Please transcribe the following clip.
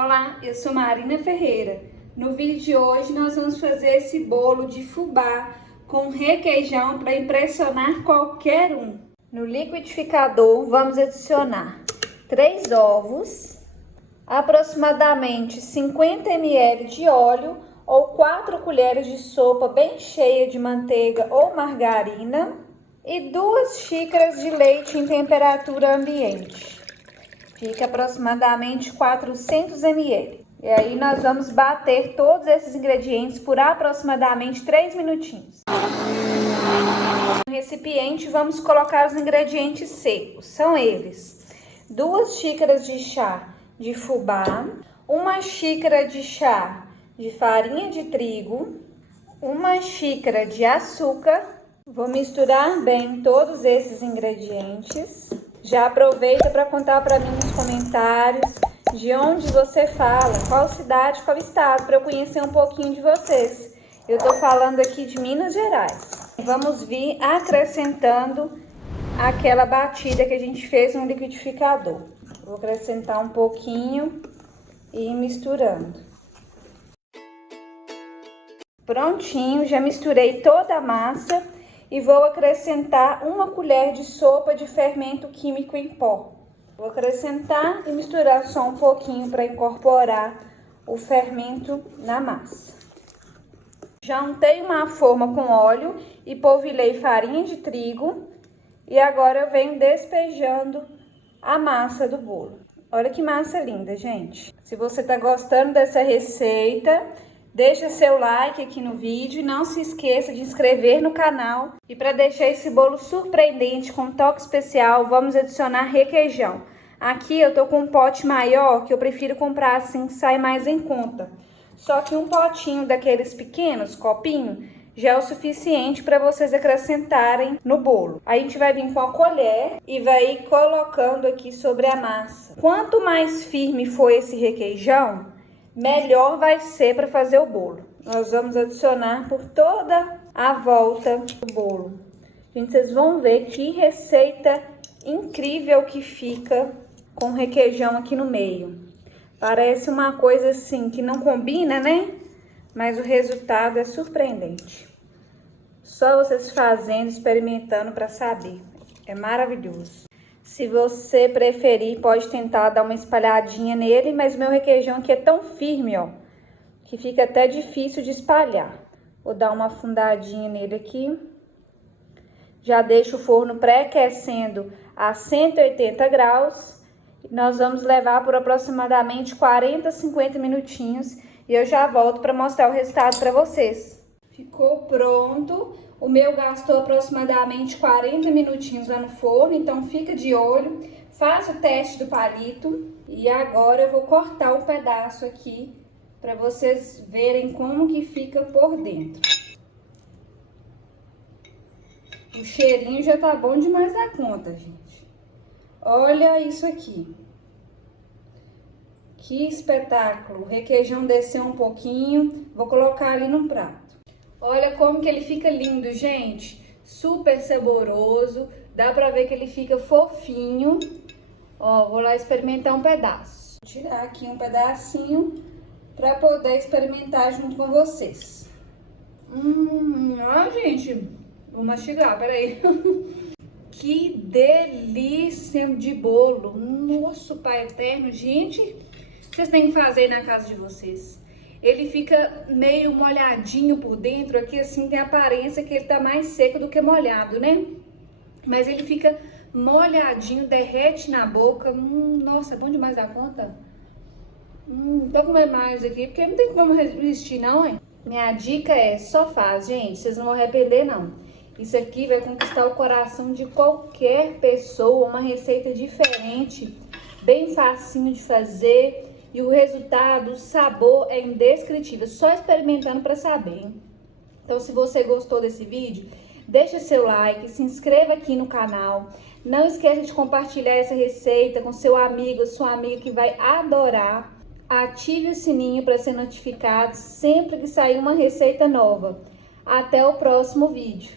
Olá, eu sou Marina Ferreira. No vídeo de hoje nós vamos fazer esse bolo de fubá com requeijão para impressionar qualquer um. No liquidificador vamos adicionar 3 ovos, aproximadamente 50 ml de óleo ou 4 colheres de sopa bem cheia de manteiga ou margarina e 2 xícaras de leite em temperatura ambiente. Fica aproximadamente 400 ml. E aí nós vamos bater todos esses ingredientes por aproximadamente 3 minutinhos. No recipiente vamos colocar os ingredientes secos. São eles: 2 xícaras de chá de fubá, 1 xícara de chá de farinha de trigo, 1 xícara de açúcar. Vou misturar bem todos esses ingredientes. Já aproveita para contar para mim nos comentários de onde você fala, qual cidade, qual estado, para eu conhecer um pouquinho de vocês. Eu tô falando aqui de Minas Gerais. Vamos vir acrescentando aquela batida que a gente fez no liquidificador. Vou acrescentar um pouquinho e ir misturando. Prontinho, já misturei toda a massa. E vou acrescentar 1 colher de sopa de fermento químico em pó. Vou acrescentar e misturar só um pouquinho para incorporar o fermento na massa. Já untei uma forma com óleo e polvilhei farinha de trigo. E agora eu venho despejando a massa do bolo. Olha que massa linda, gente. Se você tá gostando dessa receita, deixa seu like aqui no vídeo e não se esqueça de inscrever no canal. E para deixar esse bolo surpreendente com toque especial, vamos adicionar requeijão. Aqui eu tô com um pote maior, que eu prefiro comprar assim, que sai mais em conta. Só que um potinho daqueles pequenos, copinho, já é o suficiente para vocês acrescentarem no bolo. Aí a gente vai vir com a colher e vai ir colocando aqui sobre a massa. Quanto mais firme for esse requeijão, melhor vai ser para fazer o bolo. Nós vamos adicionar por toda a volta do bolo. Gente, vocês vão ver que receita incrível que fica com requeijão aqui no meio. Parece uma coisa assim que não combina, né? Mas o resultado é surpreendente. Só vocês fazendo, experimentando para saber. É maravilhoso. Se você preferir, pode tentar dar uma espalhadinha nele, mas o meu requeijão aqui é tão firme, ó, que fica até difícil de espalhar. Vou dar uma afundadinha nele aqui. Já deixo o forno pré-aquecendo a 180 graus. Nós vamos levar por aproximadamente 40, 50 minutinhos e eu já volto para mostrar o resultado para vocês. Ficou pronto. O meu gastou aproximadamente 40 minutinhos lá no forno, então fica de olho, faça o teste do palito. E agora eu vou cortar o pedaço aqui para vocês verem como que fica por dentro. O cheirinho já tá bom demais da conta, gente. Olha isso aqui. Que espetáculo! O requeijão desceu um pouquinho, vou colocar ali no prato. Olha como que ele fica lindo, gente. Super saboroso. Dá pra ver que ele fica fofinho. Ó, vou lá experimentar um pedaço. Vou tirar aqui um pedacinho pra poder experimentar junto com vocês. Ó, gente. Vou mastigar, peraí. Que delícia de bolo. Nossa, Pai Eterno. Gente, vocês têm que fazer na casa de vocês. Ele fica meio molhadinho por dentro, aqui assim tem a aparência que ele tá mais seco do que molhado, né? Mas ele fica molhadinho, derrete na boca. Nossa, é bom demais da conta. Vou comer mais aqui, porque não tem como resistir não, hein? Minha dica é, só faz, gente, vocês não vão arrepender não. Isso aqui vai conquistar o coração de qualquer pessoa, uma receita diferente, bem facinho de fazer. E o resultado, o sabor é indescritível, só experimentando para saber, hein? Então, se você gostou desse vídeo, deixa seu like, se inscreva aqui no canal. Não esqueça de compartilhar essa receita com seu amigo, sua amiga que vai adorar. Ative o sininho para ser notificado sempre que sair uma receita nova. Até o próximo vídeo.